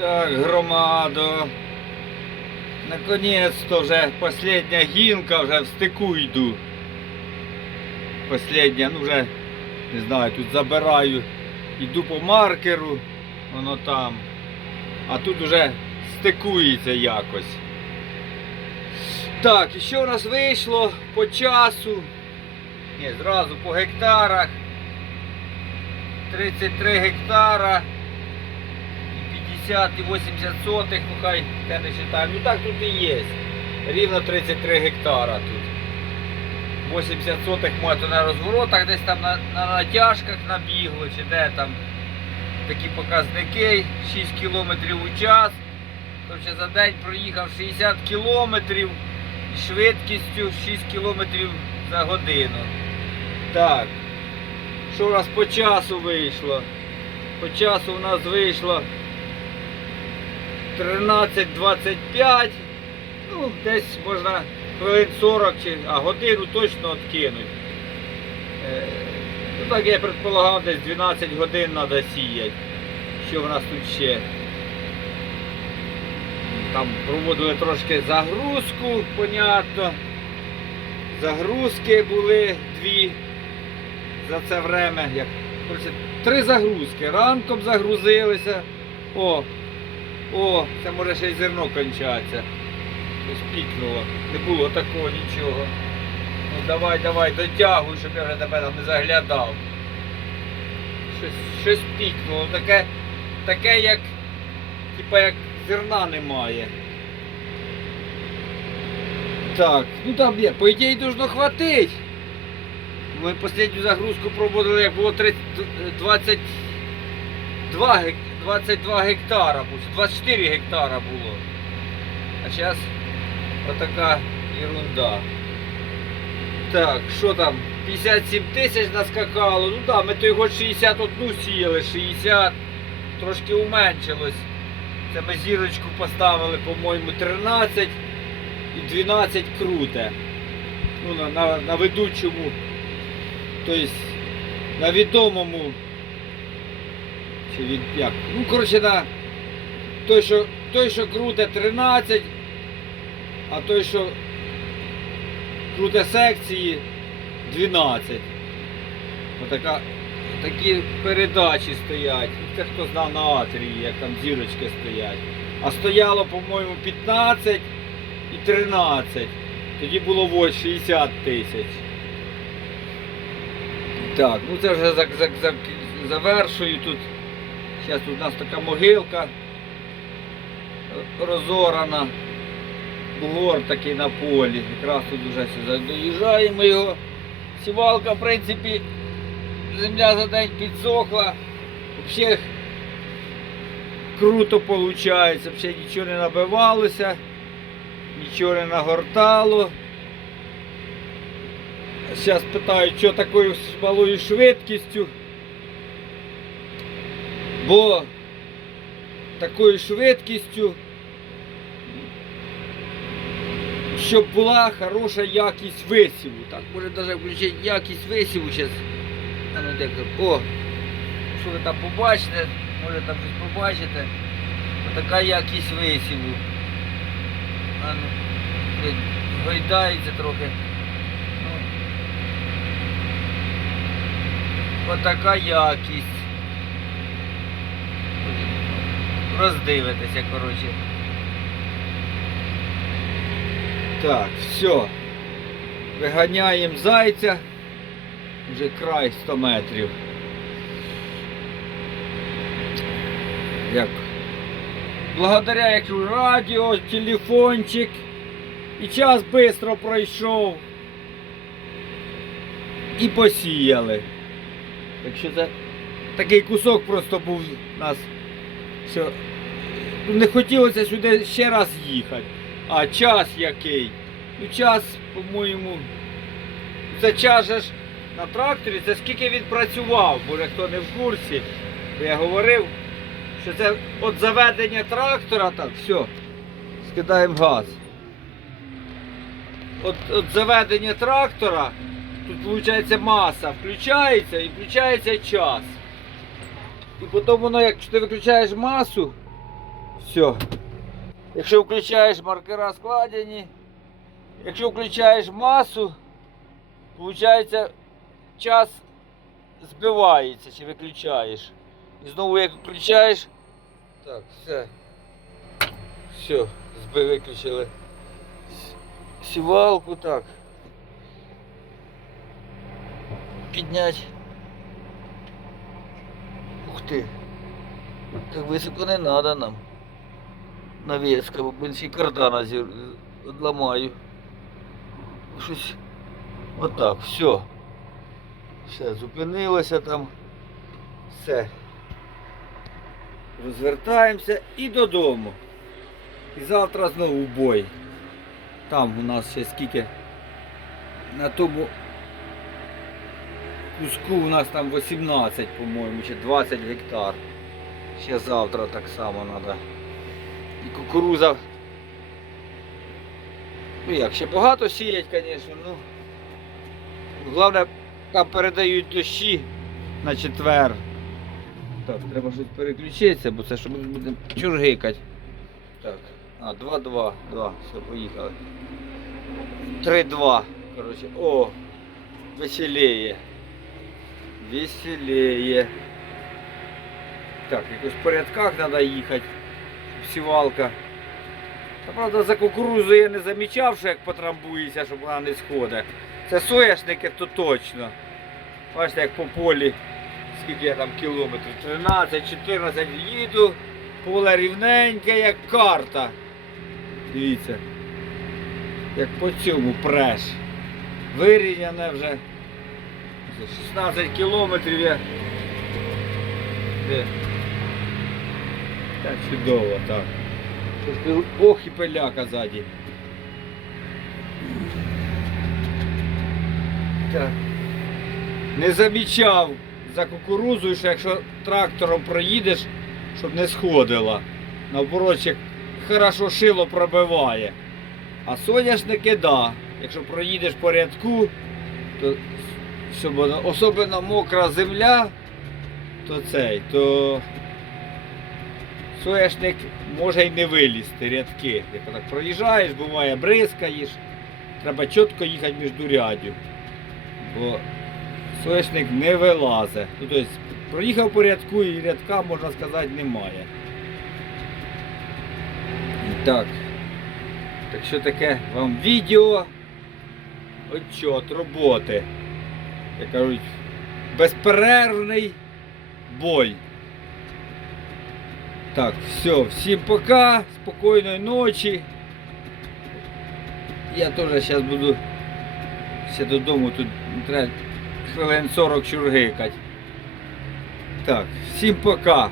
Так, громадо. Наконец-то вже последня гінка, вже в стику йду. Последня, ну вже, не знаю, тут забираю, йду по маркеру, воно там. А тут вже стикується якось. Так, і що нас вийшло по часу? Ні, зразу по гектарах. 33 гектара. І 50 і 80 сотих, ну хай те не вважаємо. Ну так тут і є. Рівно 33 гектара тут. 80 сотих може на розворотах, десь там на, на натяжках набігло, чи де там такі показники, 6 км у час. Тобто за день проїхав 60 кілометрів і швидкістю 6 км за годину. Так. Що у нас по часу вийшло? По часу у нас вийшло 13.25. Ну, десь можна хвилин 40 чи, а годину точно відкинуть. Е, ну так я предполагав, десь 12 годин треба сіяти. Що в нас тут ще? Там проводили трошки загрузку, понятно. Загрузки були дві за це время. Як, три загрузки. Ранком загрузилися. О, о, це може ще й зерно кончаться. Щось пікнуло. Не було такого нічого. Ну давай, давай, дотягуй, щоб я вже тебе там не заглядав. Щось, щось пікнуло. Таке, таке як, типа як зерна немає. Так, ну там є, по ідеї должно хватить. Ми останню загрузку проводили, як було 30, 22, гек- 22 гектара, було, 24 гектара було. А зараз отака ерунда. Так, що там? 57 тисяч наскакало. Ну так, да, ми той год 61 сіяли, 60, трошки уменшилось. Це ми зірочку поставили, по-моєму, 13 і 12 круте. Ну, на, на, на ведучому, тобто на відомому. Чи від як? Ну, коротше, на той, що, той, що круте 13, а той, що круте секції 12. Отака, такі передачі стоять. Це хто знав на атрії, як там зірочки стоять. А стояло, по-моєму, 15 і 13. Тоді було ось 60 тисяч. Так, ну це вже за, за, за, завершую тут. Зараз у нас така могилка е, розорана. Бугор такий на полі. Якраз тут вже доїжджаємо його. Сівалка, в принципі, земля за день підсохла. Взагалі круто виходить, взагалі нічого не набивалося, нічого не нагортало. Зараз питають, що такою малою швидкістю. Бо такою швидкістю, щоб була хороша якість висіву. Так, може навіть включити якість висіву зараз. О! Що ви там побачите, може там щось побачите. Така якість висіву. А ну, гойдається трохи. Ну. Отака якість. Роздивитися, коротше. Так, все. Виганяємо зайця. Вже край 100 метрів. Як? Благодаря як радіо, телефончик. І час швидко пройшов. І посіяли. Так що це такий кусок просто був у нас. Що не хотілося сюди ще раз їхати. А час який? Ну час, по-моєму, це час же ж на тракторі, це скільки він працював, бо хто не в курсі, я говорив, що це от заведення трактора, так, все, скидаємо газ. От, от заведення трактора, тут виходить маса, включається і включається час. І потім воно, якщо ти виключаєш масу, Все. Якщо включаєш маркера складені, якщо включаєш масу, виходить час збивається чи виключаєш. І знову як включаєш. Так, все. Все, зби виключили. Сівалку так. Піднять. Ух ти. Так високо не треба нам. Навіска, бо блін, кардана зір... одламаю. Щось. Отак, все. Все, зупинилося там. Все. Розвертаємося і додому. І завтра знову бой. Там у нас ще скільки. На тому куску у нас там 18, по-моєму, чи 20 гектар. Ще завтра так само треба. І кукуруза. Ну як, ще багато сіять, звісно, ну. Головне, там передають дощі на четвер. Так, треба щось переключитися, бо це що будемо чургикати. Так. А, 2-2, 2, все, поїхали. 3-2. Короче, о, веселее. Веселее. Так, якось в порядках треба їхати. Сівалка. Та правда за кукурузу я не замічав, що як потрамбується, щоб вона не сходить. Це соняшники, то точно. Бачите, як по полі, скільки я там кілометрів, 13-14 їду, поле рівненьке, як карта. Дивіться. Як по цьому преш. Вирівняне вже. Це 16 кілометрів я. Де? Так чудово, так. Ох і пиляка ззаді. Так. Не замічав за кукурузою, що якщо трактором проїдеш, щоб не сходила. Наоборот, ще хорошо шило пробиває. А соняшники, да. Якщо проїдеш по рядку, то щоб особливо мокра земля, то цей, то соняшник може й не вилізти рядки. Як так проїжджаєш, буває бризкаєш, треба чітко їхати між рядів. Бо соняшник не вилазить. Ну, тобто, проїхав по рядку і рядка, можна сказати, немає. Так. Так що таке вам відео отчет роботи. Як кажуть, безперервний бой. Так, все, всім пока, спокійної ночі. Я теж зараз буду ще додому тут треба хвилин 40 чургикати. Так, всім пока.